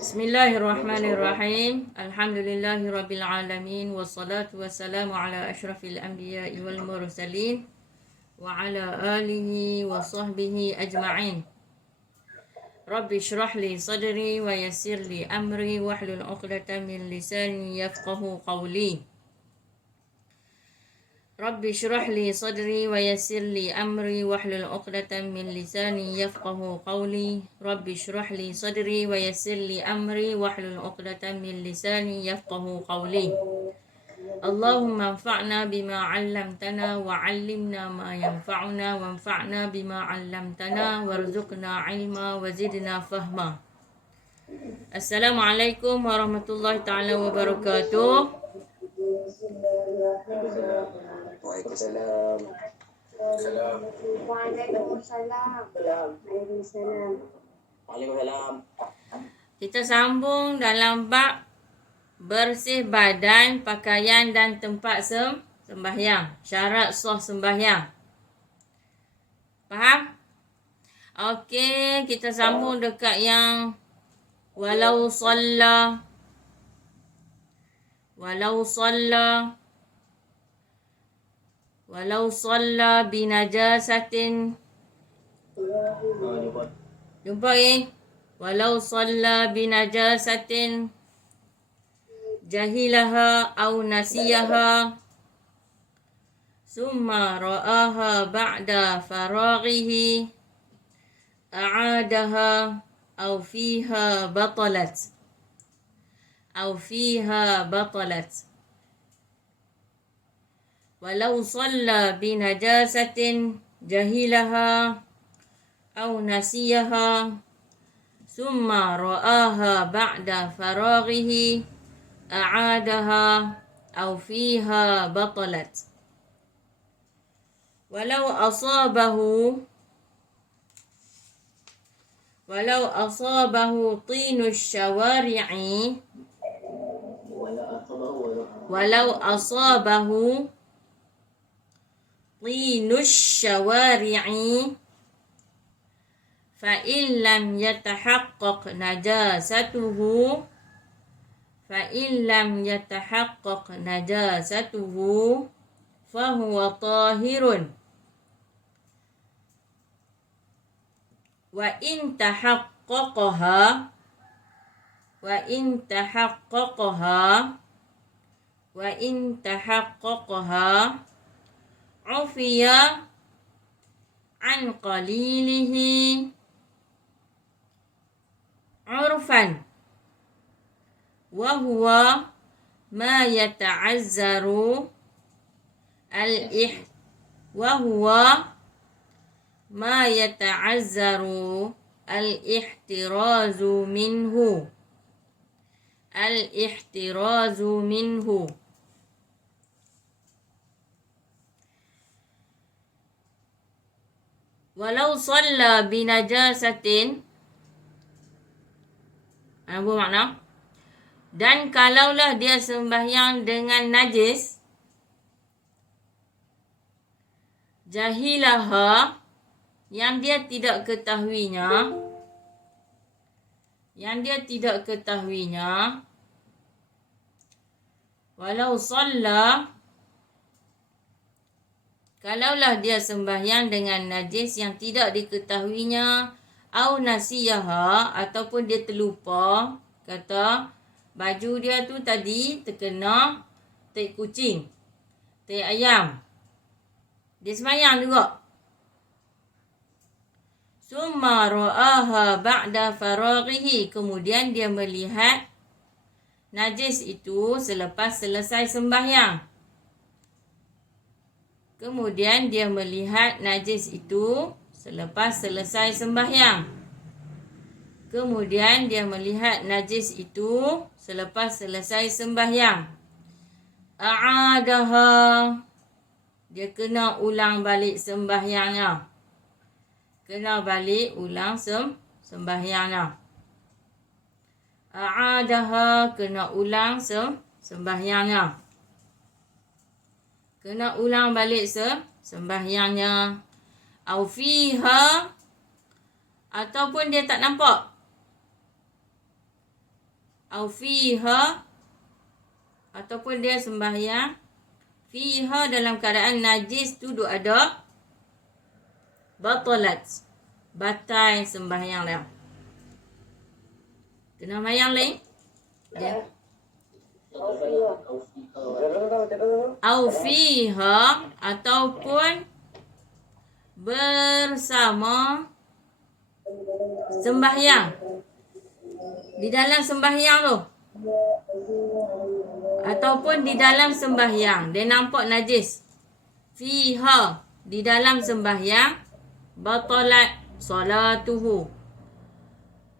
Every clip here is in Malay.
Bismillahirrahmanirrahim. Alhamdulillahirabbil alamin wassalatu wassalamu ala asyrafil anbiya'i wal mursalin wa ala alihi wa sahbihi ajma'in. Rabbi shrah li sadri wa yassir li amri wahlul 'uqdatam min lisani yafqahu qawli. Rabbi shrah li sadri wa yassir li amri wahlul 'uqdatam min lisani yafqahu qawli. Rabbi shrah li sadri wa yassir li amri wahlul 'uqdatam min lisani yafqahu qawli. Allahumma anfa'na bima 'allamtana wa 'allimna ma yanfa'una wanfa'na bima 'allamtana warzuqna 'ilma wa zidna fahma. Assalamualaikum warahmatullahi taala wabarakatuh. Waalaikumsalam. Waalaikumsalam. Kita sambung dalam bab bersih badan, pakaian dan tempat sembahyang. Syarat sah sembahyang. Faham? Okey, kita sambung dekat yang walau salla binajasatin. Jumpa walau salla binajasatin jahilaha au nasiyaha summa ra'aha ba'da faraghihi a'adaha au fiha batalat walau salla binajasatin jahilaha au nasiyaha summa ra'aha ba'da faraghihi a'adaha au fiha batalat walau asabahu tinus syawari'i fa illam yatahaqqaq najasatuhu fa huwa tahirun wa in tahaqqaqaha ufiya an qalilihi urfan wa huwa ma yata'azzaru al-ihtirazu minhu. Walau shalla binajasatin, apa makna? Dan kalaulah dia sembahyang dengan najis, jahilaha, yang dia tidak ketahuinya, walau shalla, kalaulah dia sembahyang dengan najis yang tidak diketahuinya, au nasiyaha, ataupun dia terlupa, kata baju dia tu tadi terkena tai kucing, tai ayam, dia sembahyang juga. Summa ra'aha ba'da faraghihi, kemudian dia melihat najis itu selepas selesai sembahyang. Kemudian dia melihat najis itu selepas selesai sembahyang. A'adaha, dia kena ulang balik sembahyangnya. A'adaha, kena ulang sembahyangnya. Kena ulang balik sembahyangnya. Au fiha, ataupun dia tak nampak. au fiha, ataupun dia sembahyang fiha dalam keadaan najis tu duk ada, batalat, batal sembahyang dia. Kena mayang lain dia. Au fiha, ataupun bersama sembahyang, di dalam sembahyang tu, ataupun di dalam sembahyang dia nampak najis. Fiha, di dalam sembahyang, batalat solatuhu,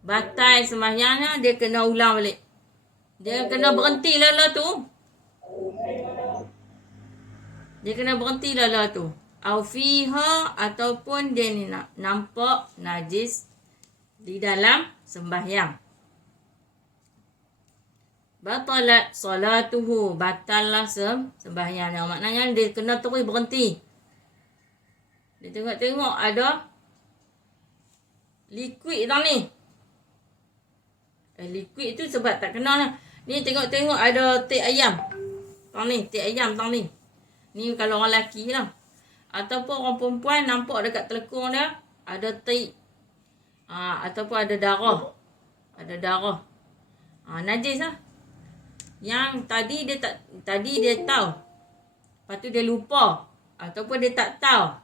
batal sembahyangnya, dia kena ulang balik. Dia kena berhenti lala tu. Dia kena berhenti lala tu. Au fiha, ataupun dia ni nampak najis di dalam sembahyang. Batalat solatuhu, batallah sembahyangnya. Maknanya dia kena terus berhenti. Dia tengok-tengok ada liquid tang ni. Liquid tu sebab tak kenal lah. Ni tengok-tengok ada teh ayam. Tang ni, teh ayam tang ni. Ni kalau orang lelaki lah. Ataupun orang perempuan nampak dekat telekung dia ada teh. Ataupun ada darah. Ada darah. Najis lah. Yang tadi dia tahu. Lepas tu dia lupa. Ataupun dia tak tahu.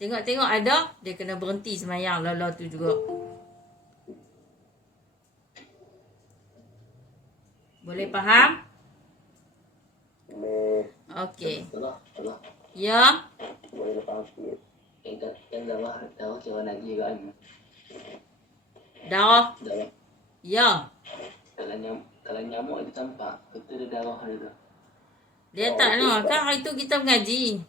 Tengok-tengok ada, dia kena berhenti sembahyang lala tu juga. Boleh faham? Boleh. Okey. Allah. Ya. Boleh faham sikit. Yang darah kira najis juga kan? Darah. Darah. Ya. Kalau nyamuk itu campak, betul dia darah dia tu. Dia tak nak. Kan hari tu kita mengaji.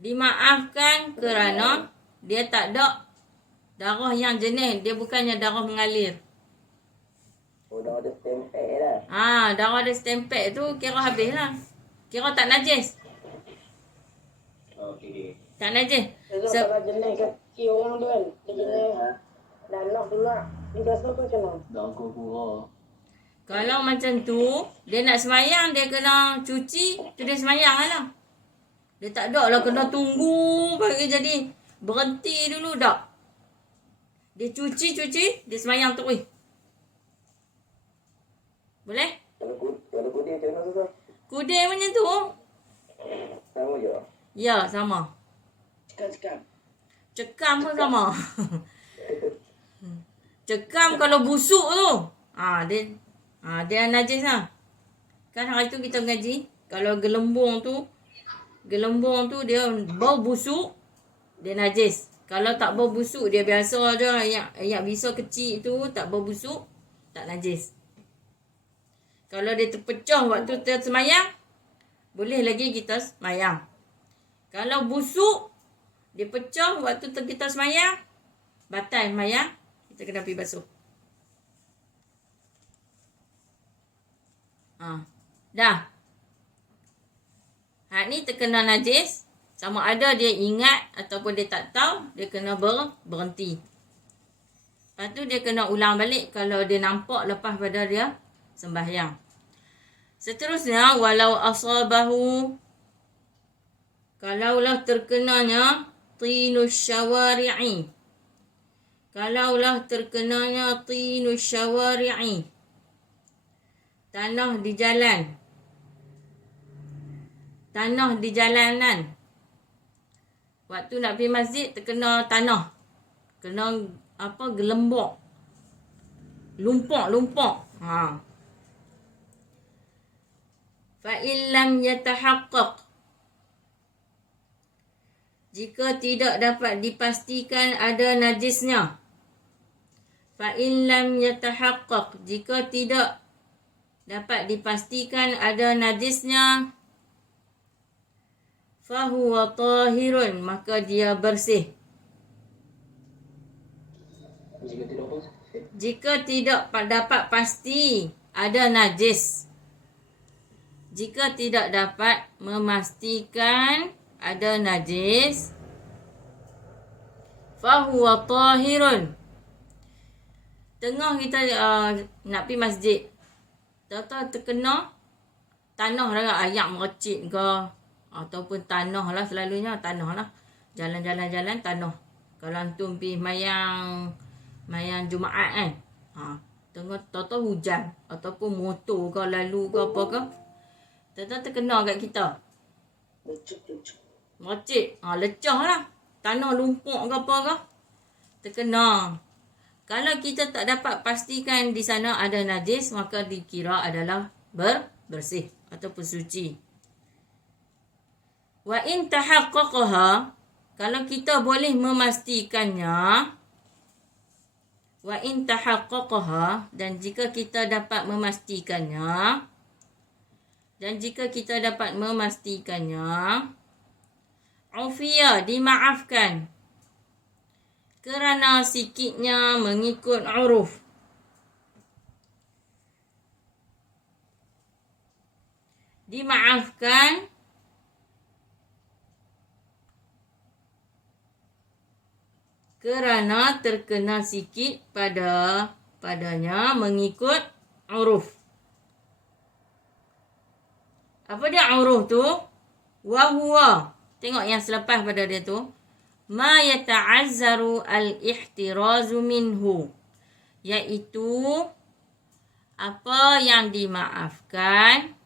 Dimaafkan kerana dia tak ada darah yang jenis. Dia bukannya darah mengalir. Oh, dah ada stempel lah. Darah ada stempel tu kira habis lah. Kira tak najis. Okey. Tak najis. Kalau jenis kaki orang tu kan, dia jenis dalam pula. Dia rasa tu macam mana? Darah kura-kura. Kalau macam tu, dia nak semayang, dia kena cuci, tu dia semayang lah. Dia tak ada lah kena tunggu bagi jadi berhenti dulu tak. Dia cuci, dia semayang terus. Boleh? Kalau kudil macam mana tu? Kudil macam tu. Sama je. Ya, sama. Cekam. Cekam pun sama. Cekam kalau busuk tu. Dia najis lah. Kan hari tu kita mengaji. Kalau gelembung tu dia bau busuk, dia najis. Kalau tak bau busuk, dia biasa je. Yang bisa kecil tu tak bau busuk, tak najis. Kalau dia terpecah waktu kita semayang, boleh lagi kita semayang. Kalau busuk, dia pecah waktu kita semayang, batal semayang, kita kena pergi basuh. Dah. Hak ni terkena najis. Sama ada dia ingat ataupun dia tak tahu, dia kena berhenti. Lepas tu dia kena ulang balik kalau dia nampak lepas pada dia sembahyang. Seterusnya, walau asabahu, kalaulah terkenanya tinus syawari'i. Kalaulah terkenanya tinus syawari'i, tanah di jalan. Tanah di jalanan. Waktu nak pergi masjid terkena tanah. Kena gelembok. Lumpak. Fa illam yatahaqqaq, jika tidak dapat dipastikan ada najisnya. Fa illam yatahaqqaq, jika tidak dapat dipastikan ada najisnya, fahuwa tahirun, maka dia bersih. Jika tidak dapat pasti ada najis. Jika tidak dapat memastikan ada najis, fahuwa tahirun, tengah kita nak pergi masjid. Tahu-tahu terkena tanah lah, ayak merecit ke. Ataupun tanah lah, selalunya tanah lah. Jalan-jalan tanah. Kalau antum pergi mayang Jumaat kan. Tengah tahu-tahu hujan. Ataupun motor ke lalu ke apa ke. Tahu-tahu terkena kat kita. Merecit. Lecah lah. Tanah lumpur ke apa ke. Terkena. Kalau kita tak dapat pastikan di sana ada najis, maka dikira adalah bersih ataupun suci. Wa in tahaqqaqaha, kalau kita boleh memastikannya, wa in tahaqqaqaha, dan jika kita dapat memastikannya, ufiya, dimaafkan kerana sikitnya mengikut uruf. Dimaafkan kerana terkena sikit padanya mengikut uruf. Apa dia uruf tu? Wahuwa. Tengok yang selepas pada dia tu. Ma yata'azzaru al-ihtirazu minhu. Iaitu apa yang dimaafkan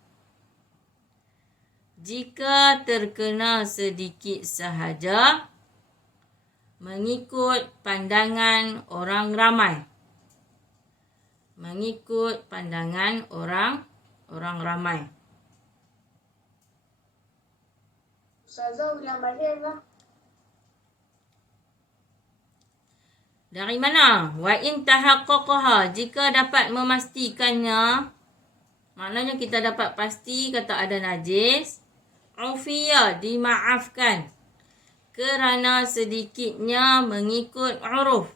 jika terkena sedikit sahaja mengikut pandangan orang ramai. Mengikut pandangan orang ramai. Ustazah ulang balik lah. Dari mana? Wa in tahaqqaqaha, jika dapat memastikannya, maknanya kita dapat pasti kata ada najis. Ufiya, dimaafkan kerana sedikitnya mengikut uruf.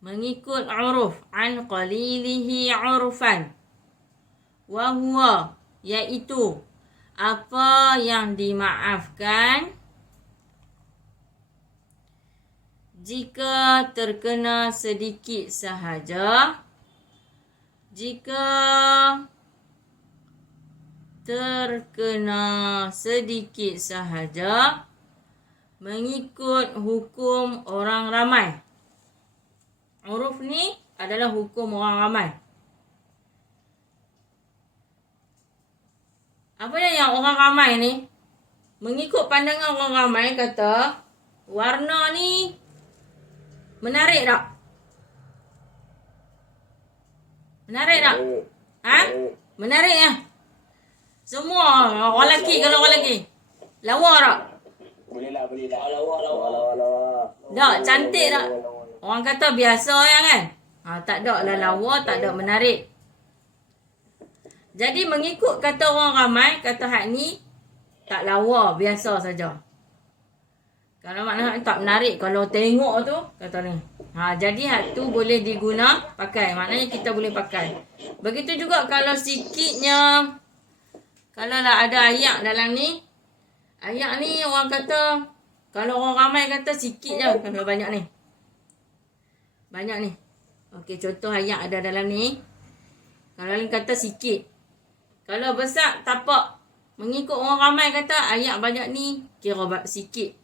Mengikut uruf. An qalilihi urfan. Wa huwa, iaitu apa yang dimaafkan jika terkena sedikit sahaja. Jika terkena sedikit sahaja mengikut hukum orang ramai. Uruf ni adalah hukum orang ramai. Apa yang orang ramai ni? Mengikut pandangan orang ramai kata, warna ni menarik tak? Menarik tak? Menarik ya? Semua orang lelaki, kalau orang lelaki. Lawa tak? Boleh lah. Lawa. Tak, cantik tak? Orang kata biasa ya kan? Tak ada lah lawa, tak ada menarik. Jadi mengikut kata orang ramai, kata hak ni tak lawa, biasa saja. Kalau makna tak menarik, kalau tengok tu, kata ni. Jadi hak tu boleh diguna pakai. Maknanya kita boleh pakai. Begitu juga kalau sikitnya, kalau lah ada ayak dalam ni. Ayak ni orang kata, kalau orang ramai kata sikit je. Kalau banyak ni. Banyak ni. Okey, contoh ayak ada dalam ni. Kalau ni kata sikit. Kalau besar, tapak. Mengikut orang ramai kata ayak banyak ni, kira sikit.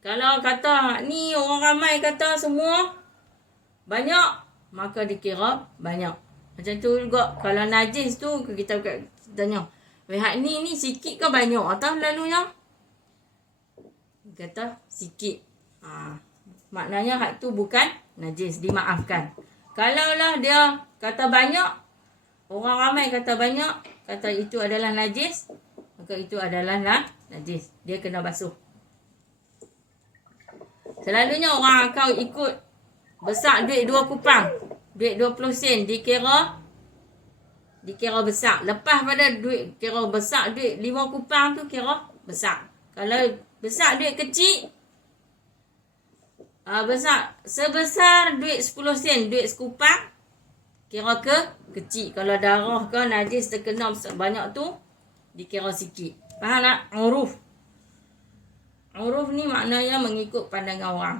Kalau kata ni orang ramai kata semua banyak, maka dikira banyak. Macam tu juga kalau najis tu kita tanya, hak ni sikit ke banyak atau lalunya? Kata sikit. Maknanya hak tu bukan najis, dimaafkan. Kalaulah dia kata banyak, orang ramai kata banyak, kata itu adalah najis, maka itu adalah najis. Dia kena basuh. Selalunya orang kau ikut besar duit 2 kupang, duit 20 sen dikira besar. Lepas pada duit kira besar duit 5 kupang tu kira besar. Kalau besar duit kecil, besar sebesar duit 10 sen, duit sekupang, kira kecil. Kalau darah ke najis terkena banyak tu dikira sikit. Faham tak? Uruf. Uruf ni maknanya mengikut pandangan orang.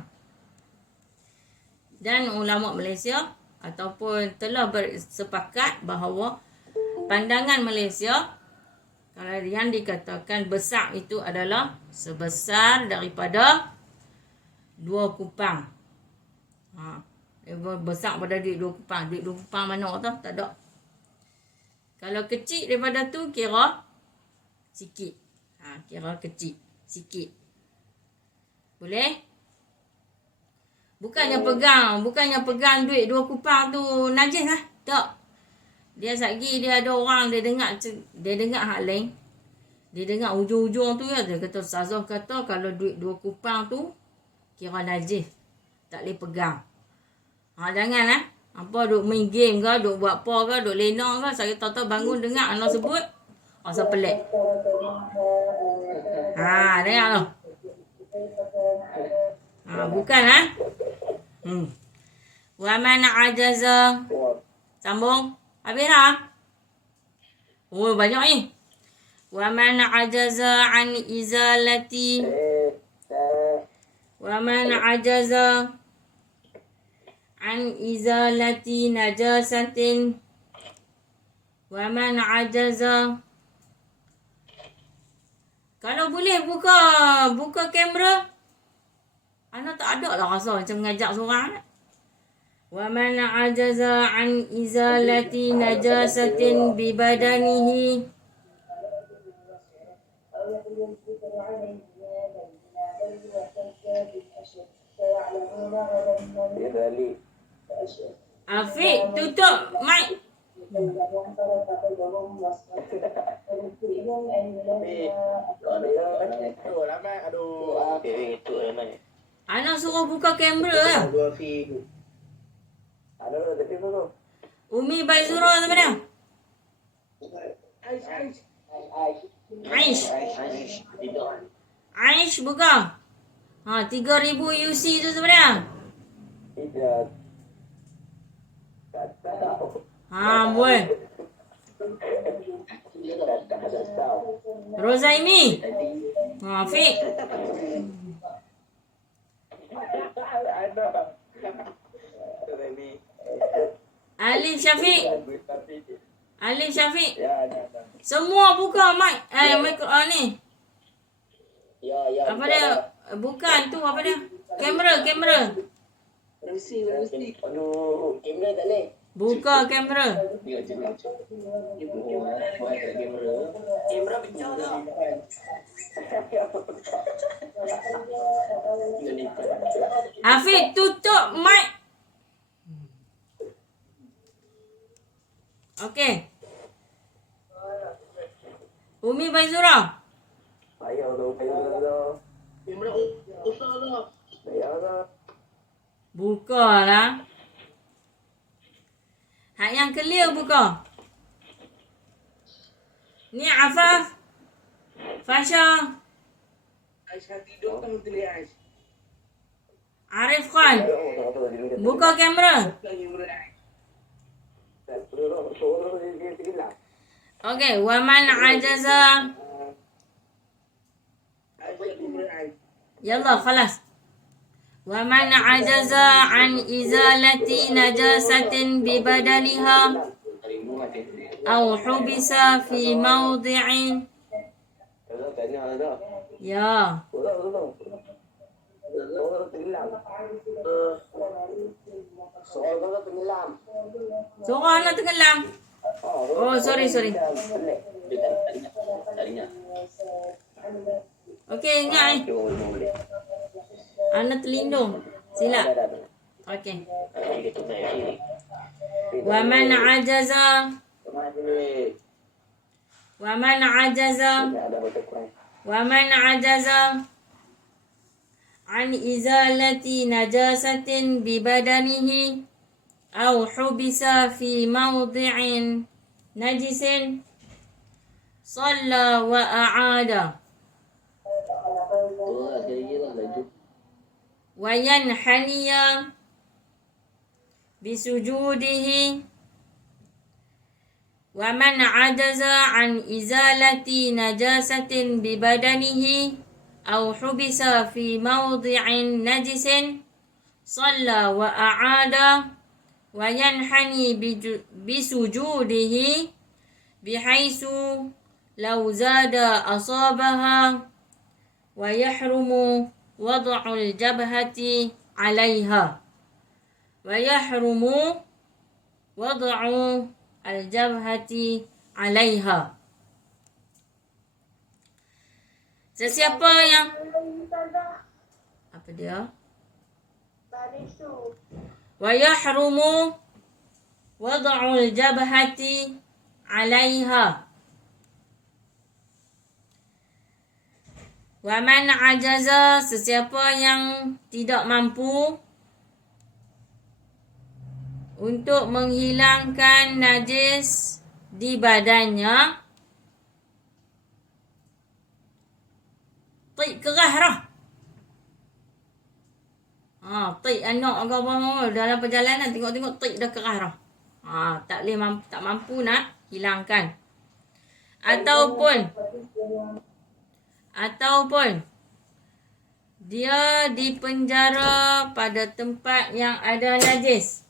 Dan ulama Malaysia ataupun telah bersepakat bahawa pandangan Malaysia kalau yang dikatakan besar itu adalah sebesar daripada 2 kupang. Besar pada duit 2 kupang. Duit 2 kupang mana tu? Tak ada. Kalau kecil daripada tu kira sikit. Kira kecil. Sikit. Boleh? Bukannya pegang duit 2 kupang tu najis lah. Tak. Dia sagi dia ada orang dia dengar hak lain. Dia dengar ujung-ujung tu ya, dia kata Ustazah kata kalau duit 2 kupang tu kira najis. Tak boleh pegang. Jangan lah. Apa duk main game ke, duk buat apa ke, duk lena ke, saya tahu bangun dengar anak sebut, rasa pelik. Dengar tu. Bukan lah. Wa man ajaza. Sambung. Habis dah. Oh, banyak ni. Wa man ajaza an izalati. Wa man ajaza an izalati najasatin. Wa man ajaza. Kalau boleh buka kamera. Anak tak ada lah rasa macam mengajak seorang. Wa man ajaza an izalati najasatin bi badanihi. Afiq, tutup mic. Anak suruh buka kamera lah. Umi Baizura sama dia. Aish buka. 3,000 UC tu sama dia. Boleh. Rozaimi. Afiq. Alif Syafiq. Semua buka mic. Ni. Apa dia? Bukan tu apa dia? Kamera. Aduh, kamera tak boleh. Buka kamera. Kamera pecah tak? Afiq, tutup mic. Okey. Umi Baizura. Payah tu. Kamera besar tak? Payah tak? Buka lah. Hak yang clear buka. Ni Afaf. Fasha. Aisyah tidur kan betul Aisyah. Arif Khan. Buka kamera. Okey, wa man ajaza. Yalla, khalas. Wa man ajaza an izalati najasatin bi badaniha aw hubisa fi mawdi'in. Ya. Seorang anak tenggelam. Oh, sorry. Okey, ingat ni. Anak terlindung. Sila. Okey. Wa man ajaza. Wa man ajaza an izalati najasatin bi badanihi aw hubisa fi mawdi'in najisin shalla wa a'ada wa yanhaniya bisujudihi. Wa man ajaza an izalati najasatin bi badanihi aw hubisa fi mawdi'in najisin صلى وأعاد وينحني بسجوده بحيث لو زاد أصابها ويحرم وضع الجبهة عليها ويحرم وضع الجبهة عليها. Sesiapa yang apa dia? Wa yahrumu wad'ul jabhati 'alaiha. Wa man ajaza, sesiapa yang tidak mampu untuk menghilangkan najis di badannya, tik kerah dah. Tik anak agak dalam perjalanan tengok-tengok tik dah kerah dah. Tak boleh tak mampu nak hilangkan. Ataupun dia dipenjara pada tempat yang ada najis.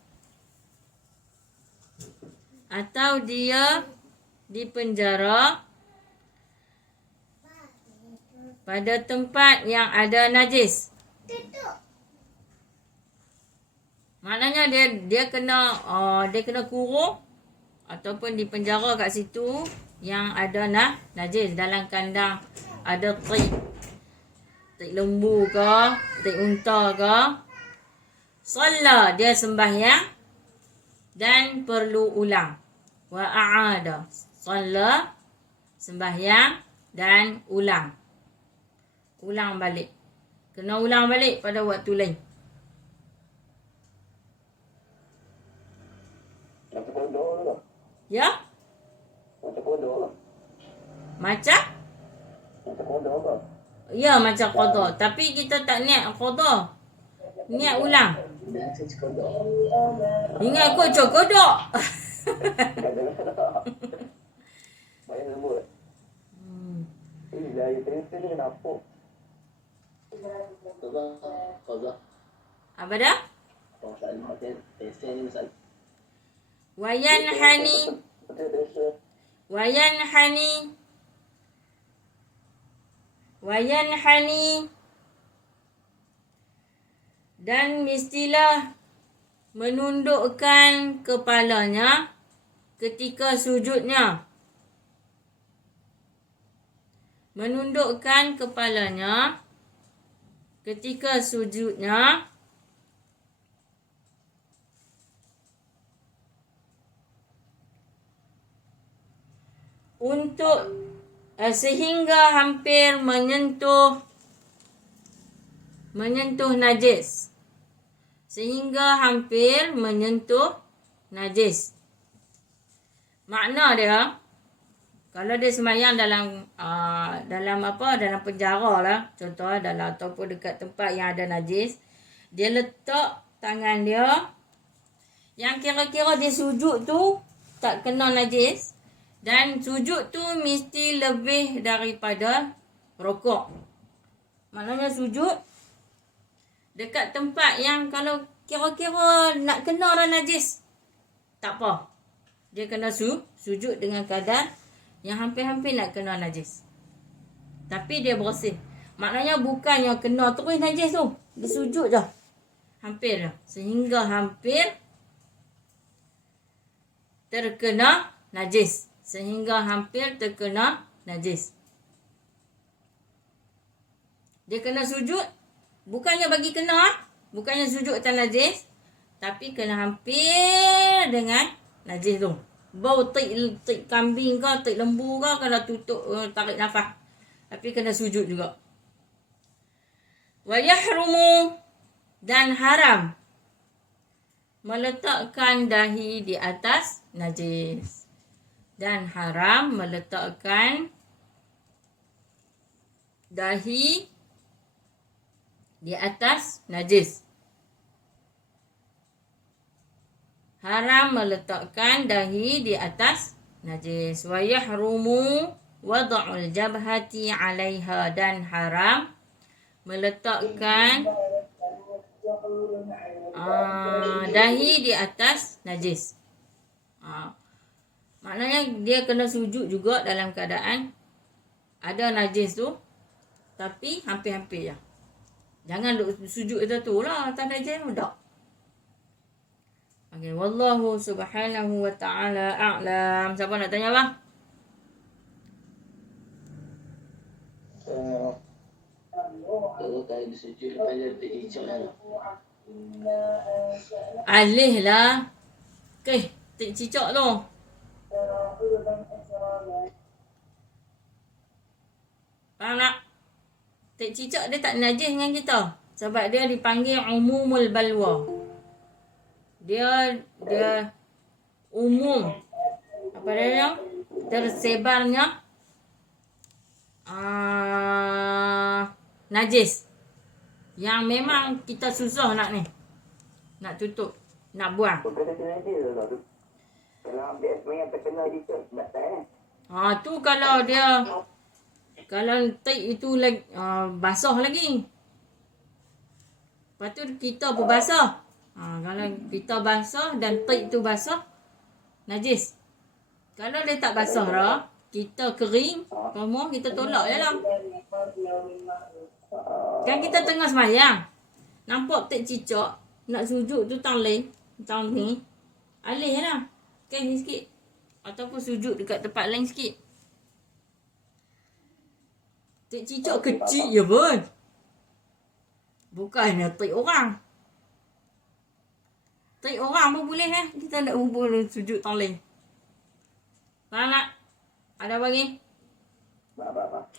Atau dia dipenjara pada tempat yang ada najis. Maknanya dia kena kurung ataupun dipenjara kat situ yang ada najis. Dalam kandang ada tik lembu ke, tik unta ke. Solat, dia sembahyang dan perlu ulang. Wa a'ada, solat, sembahyang dan ulang. Ulang balik. Kena ulang balik pada waktu lain. Macam kodok lah. Ya? Macam kodok lah. Macam? Macam kodok lah. Ya, macam qada. Tapi kita tak niat qada. Niat ulang. Dan saya kodok. Ingat kocok kodok. Banyak lembut. Dari kereta dia kena apa? Kodok. Apa dah? Masalah hotel. Tesen ni masalah. Wayanhani dan mestilah menundukkan kepalanya ketika sujudnya. Menundukkan kepalanya ketika sujudnya untuk sehingga hampir menyentuh najis. Sehingga hampir menyentuh najis. Makna dia, kalau dia sembahyang dalam penjara lah, contoh ataupun dekat tempat yang ada najis, dia letak tangan dia yang kira-kira dia sujud tu tak kena najis. Dan sujud tu mesti lebih daripada rukuk. Maknanya sujud dekat tempat yang kalau kira-kira nak kena dah najis, tak apa. Dia kena sujud dengan kadar yang hampir-hampir nak kena najis. Tapi dia bersih. Maknanya bukan yang kena terus najis tu. Dia sujud je. Hampir dah. Sehingga hampir terkena najis. Sehingga hampir terkena najis. Dia kena sujud. Bukannya bagi kena. Bukannya sujud atas najis. Tapi kena hampir dengan najis tu. Bau tik kambing ke, tik lembu ke, kena tutup, tarik nafas. Tapi kena sujud juga. Wa yahrumu, dan haram meletakkan dahi di atas najis. Dan haram meletakkan dahi di atas najis. Haram meletakkan dahi di atas najis. Wa yahrumu wad'ul jabhati 'alaiha, dan haram meletakkan dahi di atas najis. Maknanya dia kena sujud juga dalam keadaan ada najis tu, tapi hampir-hampir je. Jangan duk sujud tu lah atas najis tu, tak. Okay, wallahu subhanahu wa ta'ala a'lam. Siapa nak tanya bang? Kalau kali sujud lepas dia tercicak lah. Alih lah. Okay, tik cicak tu. Faham tak? Tik cicak dia tak najis dengan kita. Sebab dia dipanggil umumul balwa. Dia umum. Apa dia? Tersebarnya najis. Yang memang kita susah nak ni. Nak tutup. Nak buang. Bukan sengaja lah tu. Kalau ambil semuanya terkena dia batal. Tu kalau dia tik itu lagi basah lagi. Lepas tu kita pun basah. Kalau kita basah dan tik tu basah, najis. Kalau dia tak basah dah, kita kering, semua kita tolak je lah. Kan kita tengah semayang, nampak tik cicak, nak sujud tu tang ni, alih lah. Okay, ni sikit. Ataupun sujud dekat tempat lain sikit. Tik cicak kecil je pun. Bukannya tik orang. Tik orang pun boleh kita nak hubung sujud tang lain. Faham tak? Ada bagi? Apa.